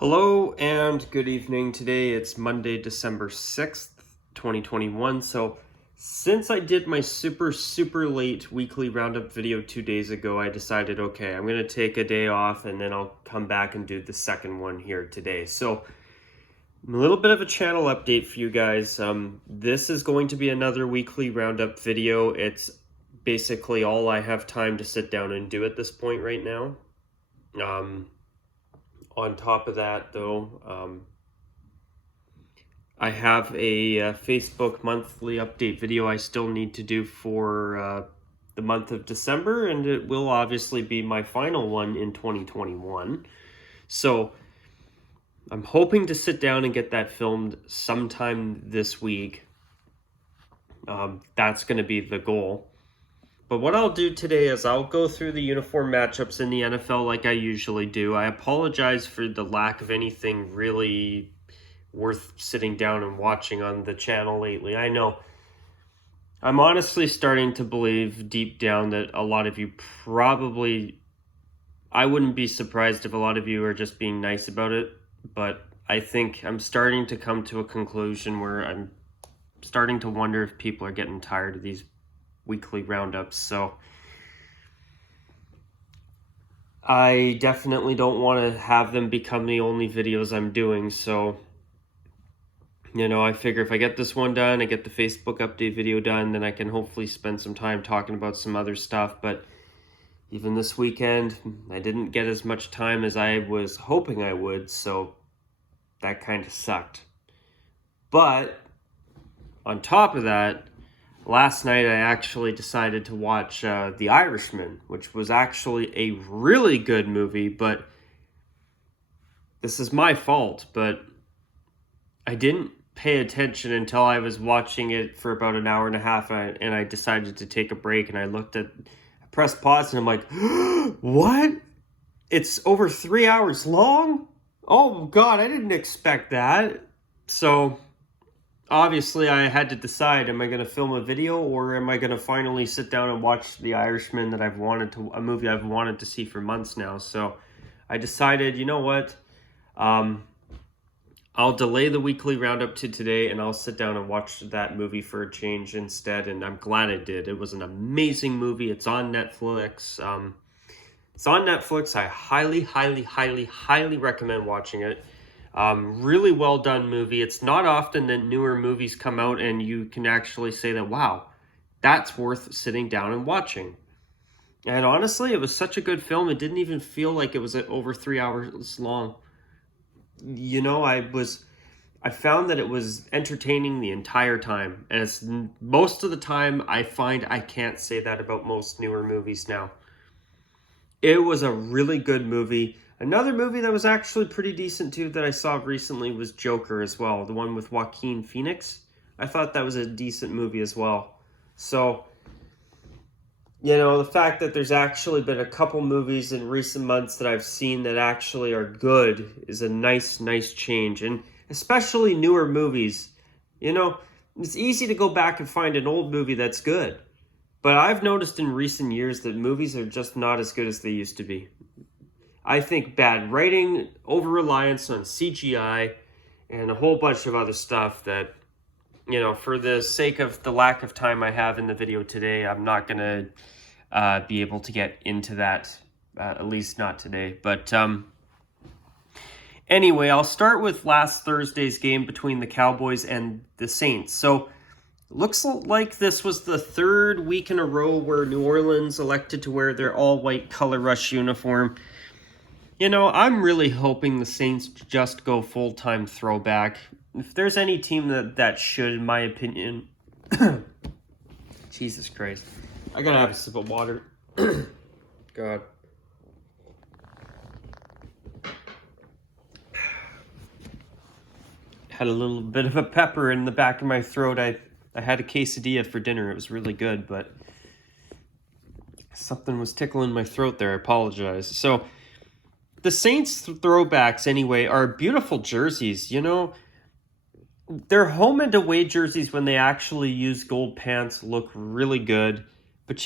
Hello and good evening. Today it's Monday, December 6th, 2021. So since I did my super late weekly roundup video 2 days ago, I decided, okay, I'm going to take a day off and then I'll come back and do the second one here today. So a little bit of a channel update for you guys. This is going to be another weekly roundup video. It's basically all I have time to sit down and do at this point right now. On top of that, though, I have a Facebook monthly update video I still need to do for the month of December, and it will obviously be my final one in 2021. So I'm hoping to sit down and get that filmed sometime this week. That's going to be the goal. But what I'll do today is I'll go through the uniform matchups in the NFL like I usually do. I apologize for the lack of anything really worth sitting down and watching on the channel lately. I know I'm honestly starting to believe deep down that a lot of you probably, I wouldn't be surprised if a lot of you are just being nice about it, but I think I'm starting to come to a conclusion where I'm starting to wonder if people are getting tired of these weekly roundups. So I definitely don't want to have them become the only videos I'm doing. So, I figure if I get this one done, I get the Facebook update video done, then I can hopefully spend some time talking about some other stuff. But even this weekend, I didn't get as much time as I was hoping I would, so that kind of sucked. But on top of that, last night I actually decided to watch The Irishman, which was actually a really good movie, but this is my fault, but I didn't pay attention until I was watching it for about an hour and a half, and I decided to take a break, and I pressed pause, and I'm like, what? It's over 3 hours long? Oh God, I didn't expect that. So obviously, I had to decide, am I going to film a video or am I going to finally sit down and watch The Irishman that a movie I've wanted to see for months now. So I decided, you know what, I'll delay the weekly roundup to today and I'll sit down and watch that movie for a change instead. And I'm glad I did. It was an amazing movie. It's on Netflix. I highly recommend watching it. Really well done movie. It's not often that newer movies come out and you can actually say that, wow, that's worth sitting down and watching. And honestly, it was such a good film. It didn't even feel like it was over 3 hours long. I found that it was entertaining the entire time. And it's most of the time I find I can't say that about most newer movies now. It was a really good movie. Another movie that was actually pretty decent too that I saw recently was Joker as well, the one with Joaquin Phoenix. I thought that was a decent movie as well. So, the fact that there's actually been a couple movies in recent months that I've seen that actually are good is a nice change. And especially newer movies. It's easy to go back and find an old movie that's good. But I've noticed in recent years that movies are just not as good as they used to be. I think bad writing, over-reliance on CGI, and a whole bunch of other stuff that, for the sake of the lack of time I have in the video today, I'm not going to be able to get into that, at least not today. But anyway, I'll start with last Thursday's game between the Cowboys and the Saints. So looks like this was the third week in a row where New Orleans elected to wear their all-white color rush uniform. I'm really hoping the Saints just go full-time throwback. If there's any team that should, in my opinion... Jesus Christ. I gotta have a sip of water. God. Had a little bit of a pepper in the back of my throat. I had a quesadilla for dinner. It was really good, but something was tickling my throat there. I apologize. So the Saints throwbacks, anyway, are beautiful jerseys. Their home and away jerseys, when they actually use gold pants, look really good. But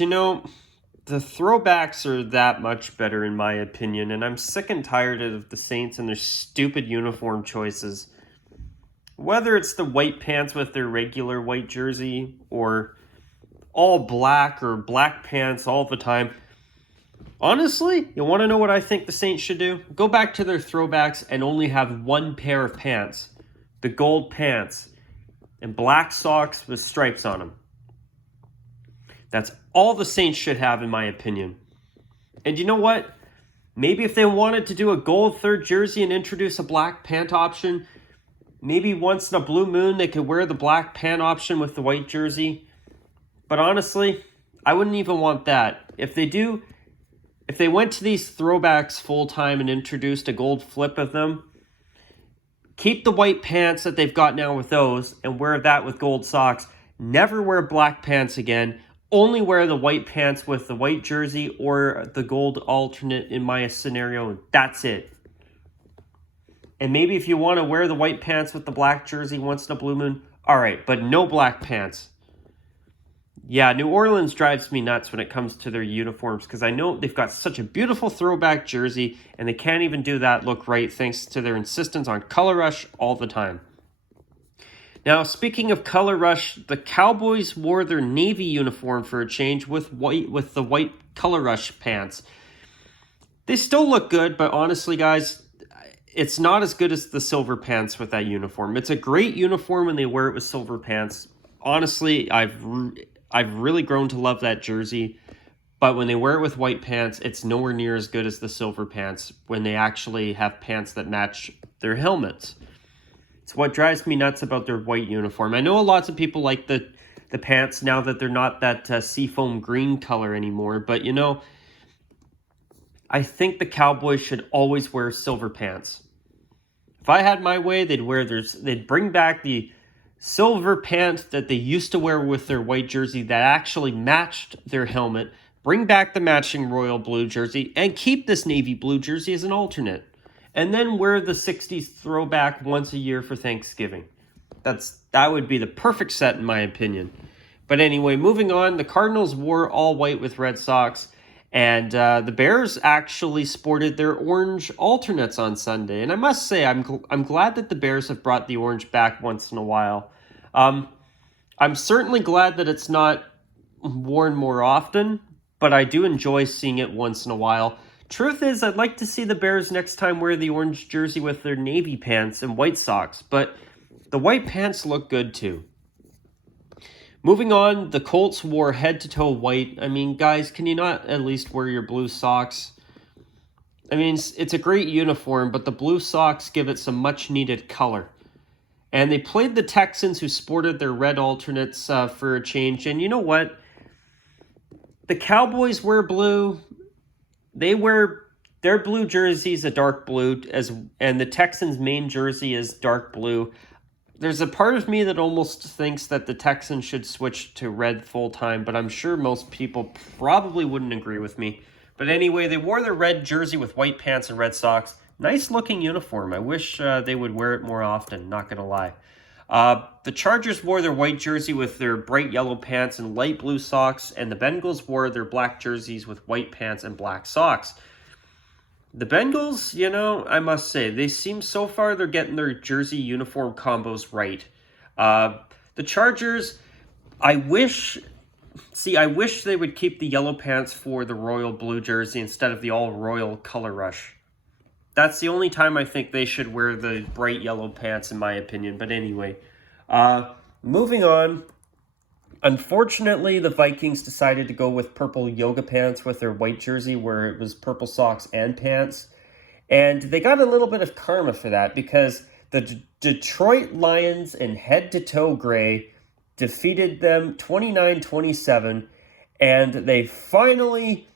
the throwbacks are that much better in my opinion, and I'm sick and tired of the Saints and their stupid uniform choices. Whether it's the white pants with their regular white jersey or all black or black pants all the time. Honestly, you want to know what I think the Saints should do? Go back to their throwbacks and only have one pair of pants. The gold pants and black socks with stripes on them. That's all the Saints should have, in my opinion. And you know what? Maybe if they wanted to do a gold third jersey and introduce a black pant option, maybe once in a blue moon they could wear the black pant option with the white jersey. But honestly, I wouldn't even want that. If they went to these throwbacks full time and introduced a gold flip of them, keep the white pants that they've got now with those and wear that with gold socks. Never wear black pants again. Only wear the white pants with the white jersey or the gold alternate in my scenario. That's it. And maybe if you want to wear the white pants with the black jersey once in a blue moon, all right, but no black pants. Yeah, New Orleans drives me nuts when it comes to their uniforms because I know they've got such a beautiful throwback jersey and they can't even do that look right thanks to their insistence on color rush all the time. Now, speaking of color rush, the Cowboys wore their navy uniform for a change with the white color rush pants. They still look good, but honestly, guys, it's not as good as the silver pants with that uniform. It's a great uniform when they wear it with silver pants. Honestly, I've really grown to love that jersey, but when they wear it with white pants, it's nowhere near as good as the silver pants when they actually have pants that match their helmets. It's what drives me nuts about their white uniform. I know lots of people like the pants now that they're not that seafoam green color anymore, but you know, I think the Cowboys should always wear silver pants. If I had my way, they'd bring back the silver pant that they used to wear with their white jersey that actually matched their helmet, bring back the matching royal blue jersey, and keep this navy blue jersey as an alternate. And then wear the 60s throwback once a year for Thanksgiving. That would be the perfect set in my opinion. But anyway, moving on, the Cardinals wore all white with red socks, and the Bears actually sported their orange alternates on Sunday. And I must say, I'm glad that the Bears have brought the orange back once in a while. I'm certainly glad that it's not worn more often, but I do enjoy seeing it once in a while. Truth is, I'd like to see the Bears next time wear the orange jersey with their navy pants and white socks, but the white pants look good too. Moving on, the Colts wore head-to-toe white. I mean, guys, can you not at least wear your blue socks? I mean, it's a great uniform, but the blue socks give it some much-needed color. And they played the Texans, who sported their red alternates for a change. And you know what? The Cowboys wear blue. They wear their blue jerseys a dark blue, and the Texans' main jersey is dark blue. There's a part of me that almost thinks that the Texans should switch to red full-time, but I'm sure most people probably wouldn't agree with me. But anyway, they wore their red jersey with white pants and red socks. Nice-looking uniform. I wish they would wear it more often, not going to lie. The Chargers wore their white jersey with their bright yellow pants and light blue socks, and the Bengals wore their black jerseys with white pants and black socks. The Bengals, you know, I must say, they seem so far they're getting their jersey uniform combos right. The Chargers, I wish they would keep the yellow pants for the royal blue jersey instead of the all-royal color rush. That's the only time I think they should wear the bright yellow pants, in my opinion. But anyway, moving on. Unfortunately, the Vikings decided to go with purple yoga pants with their white jersey, where it was purple socks and pants. And they got a little bit of karma for that, because the Detroit Lions in head-to-toe gray defeated them 29-27. And they finally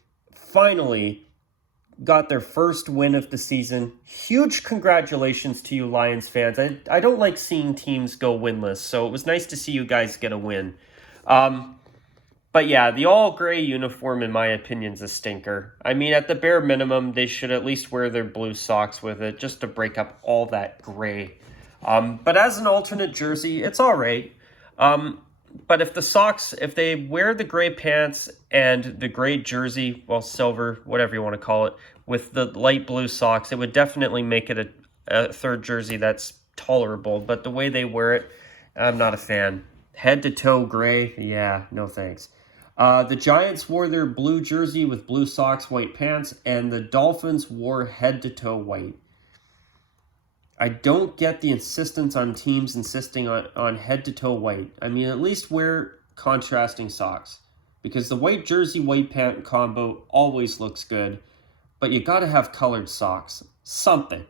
got their first win of the season. Huge congratulations to you Lions fans. I don't like seeing teams go winless, so it was nice to see you guys get a win. But yeah, the all-gray uniform, in my opinion, is a stinker. I mean, at the bare minimum, they should at least wear their blue socks with it, just to break up all that gray. But as an alternate jersey, it's all right. But if they wear the gray pants and the gray jersey, well, silver, whatever you want to call it, with the light blue socks, it would definitely make it a third jersey that's tolerable. But the way they wear it, I'm not a fan. Head to toe gray, yeah, no thanks. The Giants wore their blue jersey with blue socks, white pants, and the Dolphins wore head to toe white. I don't get the insistence on teams insisting on head-to-toe white. I mean, at least wear contrasting socks. Because the white jersey, white pant combo always looks good. But you got to have colored socks. Something.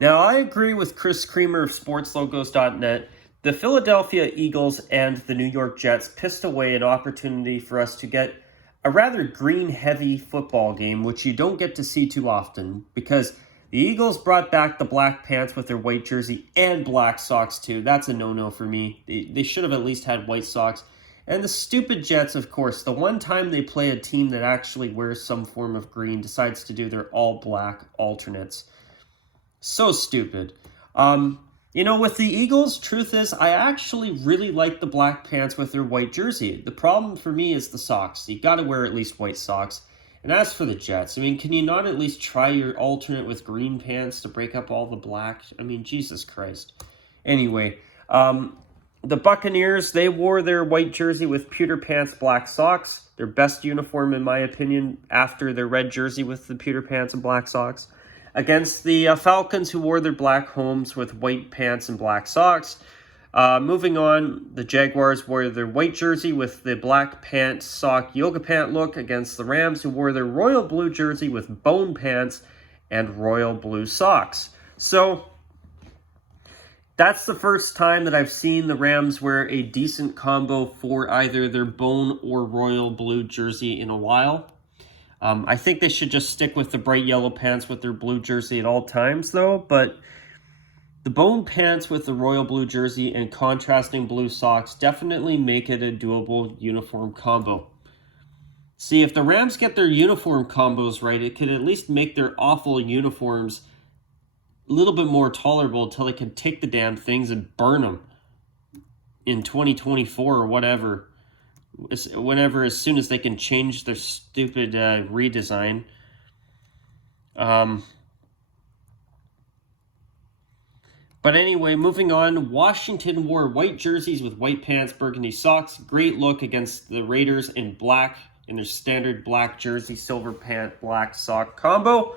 Now, I agree with Chris Creamer of SportsLogos.net. The Philadelphia Eagles and the New York Jets pissed away an opportunity for us to get a rather green-heavy football game, which you don't get to see too often. Because the Eagles brought back the black pants with their white jersey and black socks too. That's a no-no for me. They should have at least had white socks. And the stupid Jets, of course, the one time they play a team that actually wears some form of green decides to do their all-black alternates. So stupid. With the Eagles, truth is, I actually really like the black pants with their white jersey. The problem for me is the socks. You got to wear at least white socks. And as for the Jets, I mean, can you not at least try your alternate with green pants to break up all the black? I mean, Jesus Christ. Anyway, the Buccaneers, they wore their white jersey with pewter pants, black socks. Their best uniform, in my opinion, after their red jersey with the pewter pants and black socks. Against the Falcons, who wore their black homes with white pants and black socks. Moving on, the Jaguars wore their white jersey with the black pant, sock, yoga pant look against the Rams, who wore their royal blue jersey with bone pants and royal blue socks. So, that's the first time that I've seen the Rams wear a decent combo for either their bone or royal blue jersey in a while. I think they should just stick with the bright yellow pants with their blue jersey at all times, though, but the bone pants with the royal blue jersey and contrasting blue socks definitely make it a doable uniform combo. See, if the Rams get their uniform combos right, it could at least make their awful uniforms a little bit more tolerable until they can take the damn things and burn them in 2024 or whatever. As soon as they can change their stupid redesign. But anyway, moving on, Washington wore white jerseys with white pants, burgundy socks. Great look against the Raiders in black, in their standard black jersey, silver pant, black sock combo.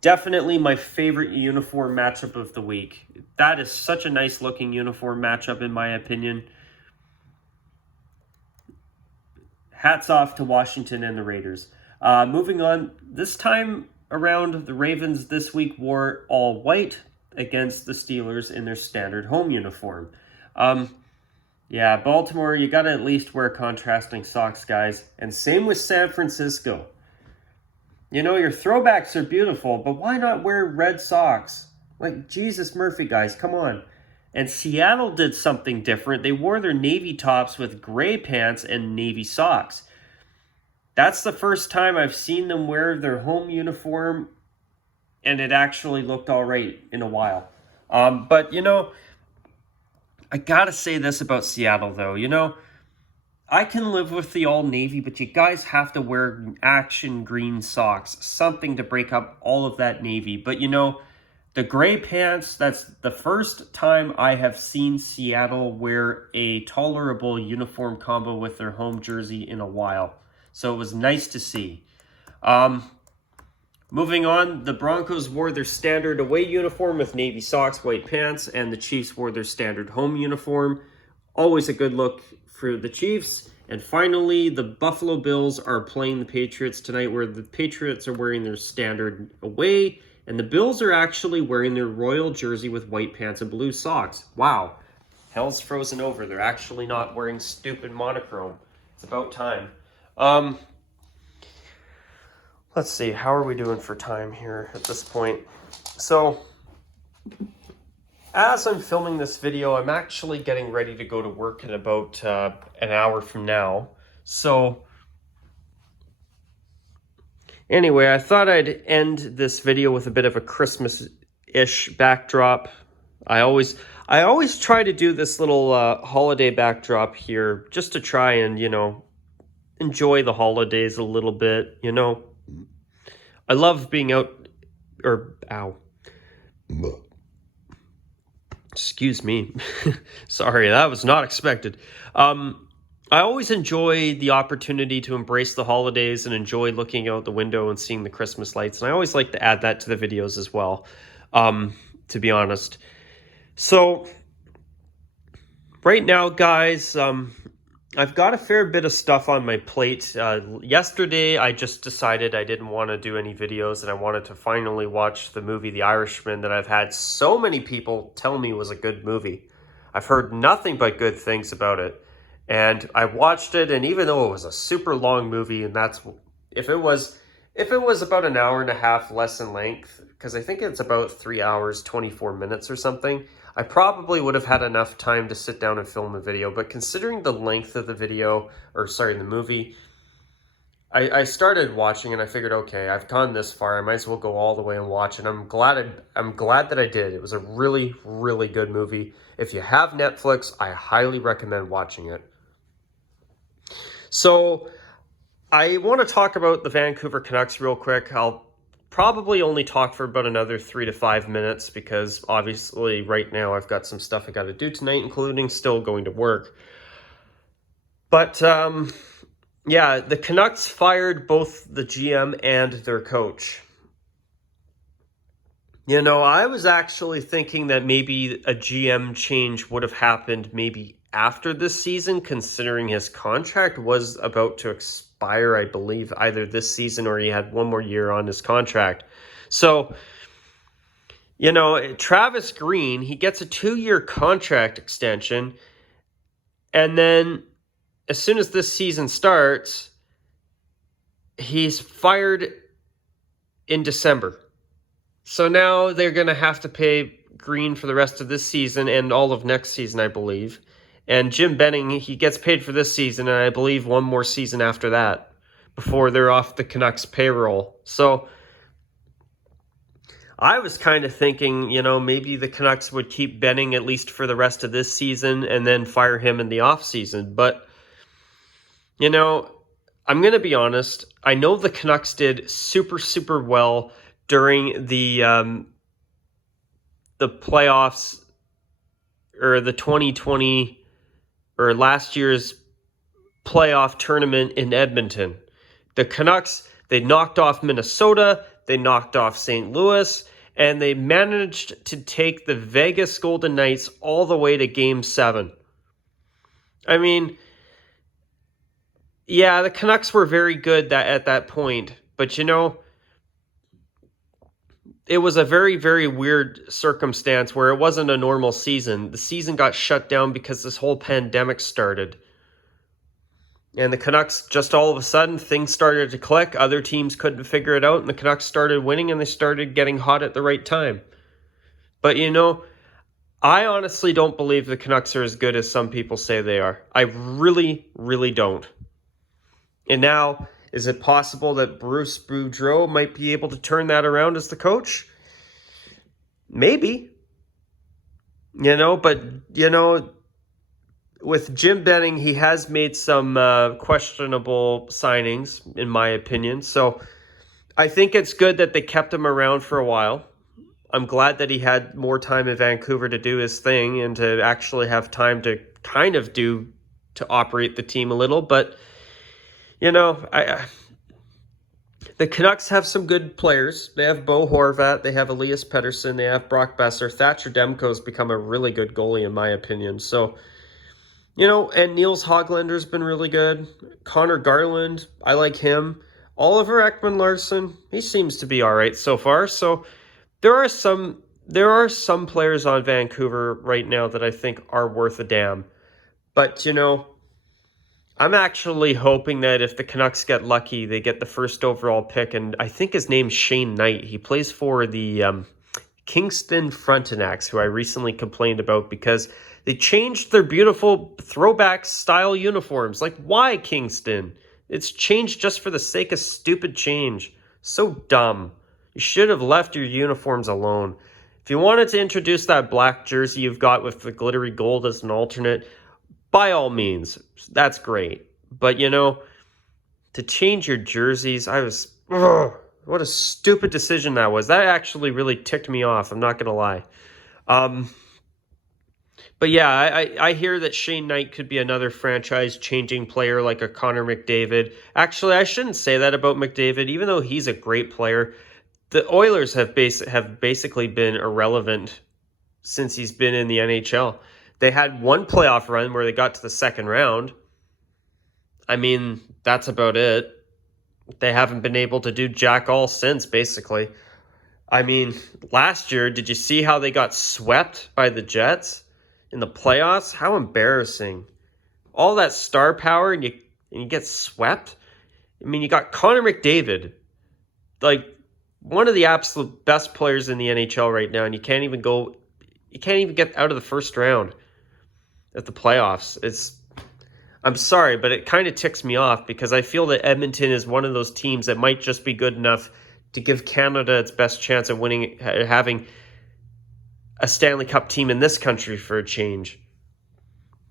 Definitely my favorite uniform matchup of the week. That is such a nice looking uniform matchup in my opinion. Hats off to Washington and the Raiders. Moving on, this time around, the Ravens this week wore all white against the Steelers in their standard home uniform. Baltimore, you got to at least wear contrasting socks, guys. And same with San Francisco. You know, your throwbacks are beautiful, but why not wear red socks? Like, Jesus Murphy, guys, come on. And Seattle did something different. They wore their navy tops with gray pants and navy socks. That's the first time I've seen them wear their home uniform, and it actually looked all right in a while. But, I gotta say this about Seattle, though. I can live with the all navy, but you guys have to wear action green socks. Something to break up all of that navy. But, the gray pants, that's the first time I have seen Seattle wear a tolerable uniform combo with their home jersey in a while. So it was nice to see. Moving on, the Broncos wore their standard away uniform with navy socks, white pants, and the Chiefs wore their standard home uniform. Always a good look for the Chiefs. And finally, the Buffalo Bills are playing the Patriots tonight, where the Patriots are wearing their standard away, and the Bills are actually wearing their royal jersey with white pants and blue socks. Wow. Hell's frozen over. They're actually not wearing stupid monochrome. It's about time. Let's see. How are we doing for time here at this point? So, as I'm filming this video, I'm actually getting ready to go to work in about an hour from now. So, anyway, I thought I'd end this video with a bit of a Christmas-ish backdrop. I I always try to do this little holiday backdrop here just to try and, enjoy the holidays a little bit. I love being out, or, ow. Excuse me. Sorry, that was not expected. I always enjoy the opportunity to embrace the holidays and enjoy looking out the window and seeing the Christmas lights. And I always like to add that to the videos as well, to be honest. So right now, guys, I've got a fair bit of stuff on my plate. Yesterday, I just decided I didn't want to do any videos and I wanted to finally watch the movie The Irishman that I've had so many people tell me was a good movie. I've heard nothing but good things about it. And I watched it, and even though it was a super long movie, and that's if it was about an hour and a half less in length, because I think it's about 3 hours, 24 minutes or something, I probably would have had enough time to sit down and film a video. But considering the length of the the movie, I started watching and I figured, okay, I've gone this far, I might as well go all the way and watch it. I'm glad that I did. It was a really, really good movie. If you have Netflix, I highly recommend watching it. So I want to talk about the Vancouver Canucks real quick. I'll probably only talk for about another 3 to 5 minutes because obviously right now I've got some stuff I got to do tonight, including still going to work. But yeah, the Canucks fired both the GM and their coach. I was actually thinking that maybe a GM change would have happened maybe after this season, considering his contract was about to expire, I believe, either this season or he had one more year on his contract. So, Travis Green, he gets a 2-year contract extension, and then as soon as this season starts, he's fired in December. So now they're going to have to pay Green for the rest of this season and all of next season, I believe. And Jim Benning, he gets paid for this season, and I believe one more season after that before they're off the Canucks payroll. So I was kind of thinking, maybe the Canucks would keep Benning at least for the rest of this season and then fire him in the offseason. But, I'm going to be honest. I know the Canucks did super, super well during the playoffs, or the 2020 or last year's playoff tournament in Edmonton. The Canucks, they knocked off Minnesota, they knocked off St. Louis, and they managed to take the Vegas Golden Knights all the way to Game 7. I mean, yeah, the Canucks were very good at that point, but it was a very, very weird circumstance where it wasn't a normal season. The season got shut down because this whole pandemic started. And the Canucks, just all of a sudden, things started to click. Other teams couldn't figure it out, and the Canucks started winning, and they started getting hot at the right time. But, I honestly don't believe the Canucks are as good as some people say they are. I really, really don't. And now, is it possible that Bruce Boudreau might be able to turn that around as the coach? Maybe. But, with Jim Benning, he has made some questionable signings, in my opinion. So I think it's good that they kept him around for a while. I'm glad that he had more time in Vancouver to do his thing and to actually have time to to operate the team a little. But, the Canucks have some good players. They have Bo Horvat, they have Elias Pettersson, they have Brock Besser. Thatcher Demko's become a really good goalie, in my opinion. So, and Niels Hoglander's been really good. Connor Garland, I like him. Oliver Ekman-Larsson, he seems to be all right so far. So there are some players on Vancouver right now that I think are worth a damn. But, I'm actually hoping that if the Canucks get lucky, they get the first overall pick, and I think his name's Shane Knight. He plays for the Kingston Frontenacs, who I recently complained about because they changed their beautiful throwback style uniforms. Like, why, Kingston? It's changed just for the sake of stupid change. So dumb. You should have left your uniforms alone. If you wanted to introduce that black jersey you've got with the glittery gold as an alternate, by all means, that's great. But, you know, to change your jerseys, what a stupid decision that was. That actually really ticked me off, I'm not going to lie. But yeah, I hear that Shane Knight could be another franchise-changing player like a Connor McDavid. Actually, I shouldn't say that about McDavid, even though he's a great player. The Oilers have basically been irrelevant since he's been in the NHL. They had one playoff run where they got to the second round. I mean, that's about it. They haven't been able to do jack all since, basically. I mean, last year, did you see how they got swept by the Jets in the playoffs? How embarrassing. All that star power and you get swept? I mean, you got Connor McDavid, like one of the absolute best players in the NHL right now, and you can't even get out of the first round at the playoffs. I'm sorry, but it kind of ticks me off because I feel that Edmonton is one of those teams that might just be good enough to give Canada its best chance at winning, having a Stanley Cup team in this country for a change.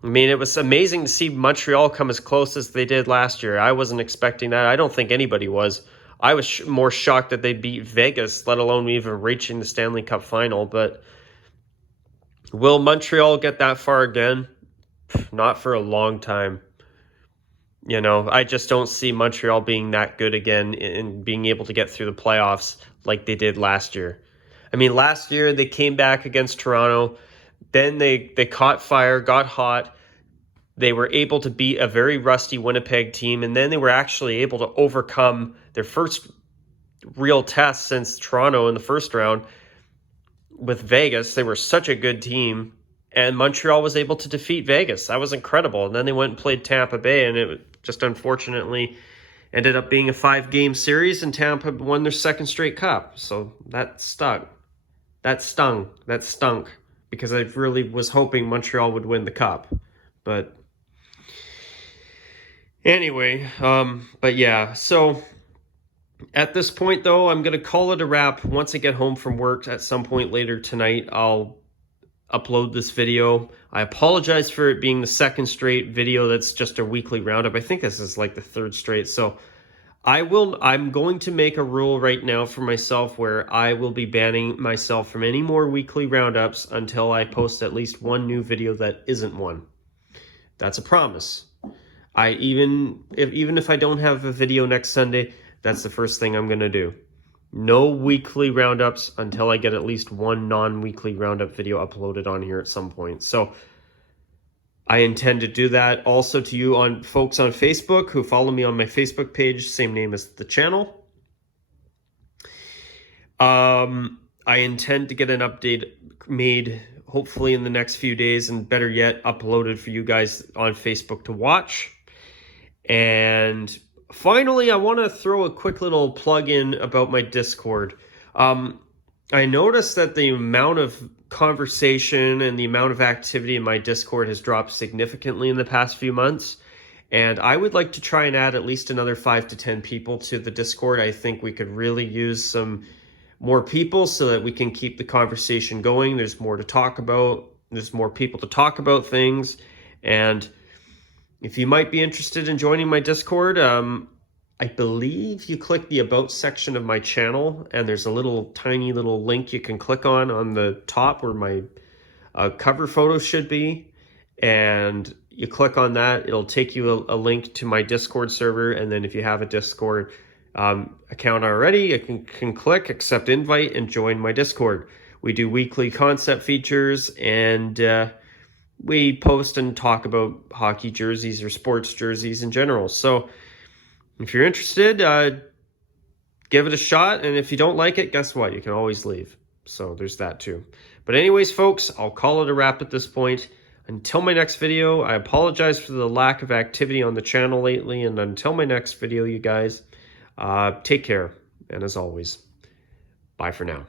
I mean, it was amazing to see Montreal come as close as they did last year. I wasn't expecting that. I don't think anybody was. I was more shocked that they beat Vegas, let alone even reaching the Stanley Cup final. But will Montreal get that far again? Not for a long time. You know, I just don't see Montreal being that good again and being able to get through the playoffs like they did last year. I mean, last year they came back against Toronto. Then they caught fire, got hot. They were able to beat a very rusty Winnipeg team. And then they were actually able to overcome their first real test since Toronto in the first round with Vegas. They were such a good team. And Montreal was able to defeat Vegas. That was incredible. And then they went and played Tampa Bay, and it just unfortunately ended up being a 5-game series, and Tampa won their second straight cup. So that stuck. That stung. That stunk. Because I really was hoping Montreal would win the cup. But anyway, but yeah. So at this point, though, I'm going to call it a wrap. Once I get home from work at some point later tonight, I'll upload this video. I apologize for it being the second straight video that's just a weekly roundup. I think this is like the third straight. So I'm going to make a rule right now for myself where I will be banning myself from any more weekly roundups until I post at least one new video that isn't one. That's a promise. Even if I don't have a video next Sunday, that's the first thing I'm going to do. No weekly roundups until I get at least one non-weekly roundup video uploaded on here at some point. So I intend to do that also to you folks on Facebook who follow me on my Facebook page, same name as the channel. I intend to get an update made hopefully in the next few days, and better yet, uploaded for you guys on Facebook to watch. And finally, I want to throw a quick little plug in about my Discord. I noticed that the amount of conversation and the amount of activity in my Discord has dropped significantly in the past few months. And I would like to try and add at least another 5 to 10 people to the Discord. I think we could really use some more people so that we can keep the conversation going. There's more to talk about. There's more people to talk about things. And if you might be interested in joining my Discord, I believe you click the About section of my channel, and there's a tiny little link you can click on the top where my cover photo should be. And you click on that, it'll take you a link to my Discord server. And then if you have a Discord account already, you can click Accept Invite and join my Discord. We do weekly concept features, and we post and talk about hockey jerseys or sports jerseys in general. So if you're interested, give it a shot. And if you don't like it, guess what? You can always leave. So there's that too. But anyways, folks, I'll call it a wrap at this point. Until my next video, I apologize for the lack of activity on the channel lately. And until my next video, you guys, take care. And as always, bye for now.